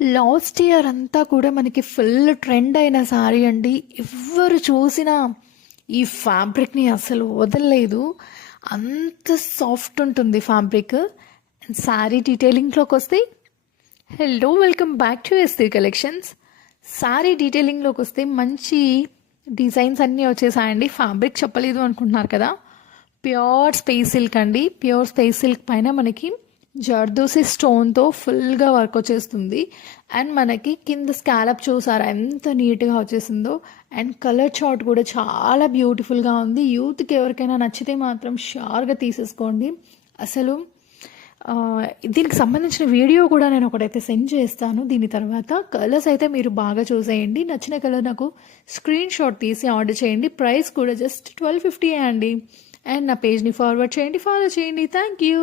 Last year అంతా కూడా మనకి ఫుల్ ట్రెండ్ అయిన శారీ అండి. ఎవరు చూసినా ఈ ఫ్యాబ్రిక్ని అసలు వదలలేదు. అంత సాఫ్ట్ ఉంటుంది ఫ్యాబ్రిక్. శారీ డీటెయిలింగ్లోకి వస్తే, hello, welcome back to ST collections. Sari డీటెయిలింగ్లోకి వస్తే మంచి డిజైన్స్ అన్నీ వచ్చేసాయండి. ఫ్యాబ్రిక్ చెప్పలేదు అనుకుంటున్నారు కదా, ప్యూర్ స్పేస్ సిల్క్ అండి. ప్యూర్ స్పేస్ సిల్క్ పైన మనకి జర్దోసి స్టోన్తో ఫుల్గా వర్క్ వచ్చేస్తుంది. అండ్ మనకి కింద స్కాలప్ చూసారా ఎంత నీట్గా వచ్చేసిందో. అండ్ కలర్ చార్ట్ కూడా చాలా బ్యూటిఫుల్గా ఉంది. యూత్కి ఎవరికైనా నచ్చితే మాత్రం షూర్గా తీసేసుకోండి. అసలు దీనికి సంబంధించిన వీడియో కూడా నేను ఒకటైతే సెండ్ చేస్తాను. దీని తర్వాత కలర్స్ అయితే మీరు బాగా చూసేయండి. నచ్చిన కలర్ నాకు స్క్రీన్ షాట్ తీసి ఆర్డర్ చేయండి. ప్రైస్ కూడా జస్ట్ 1250 అండి. అండ్ నా పేజ్ని ఫార్వర్డ్ చేయండి, ఫాలో చేయండి. Thank you.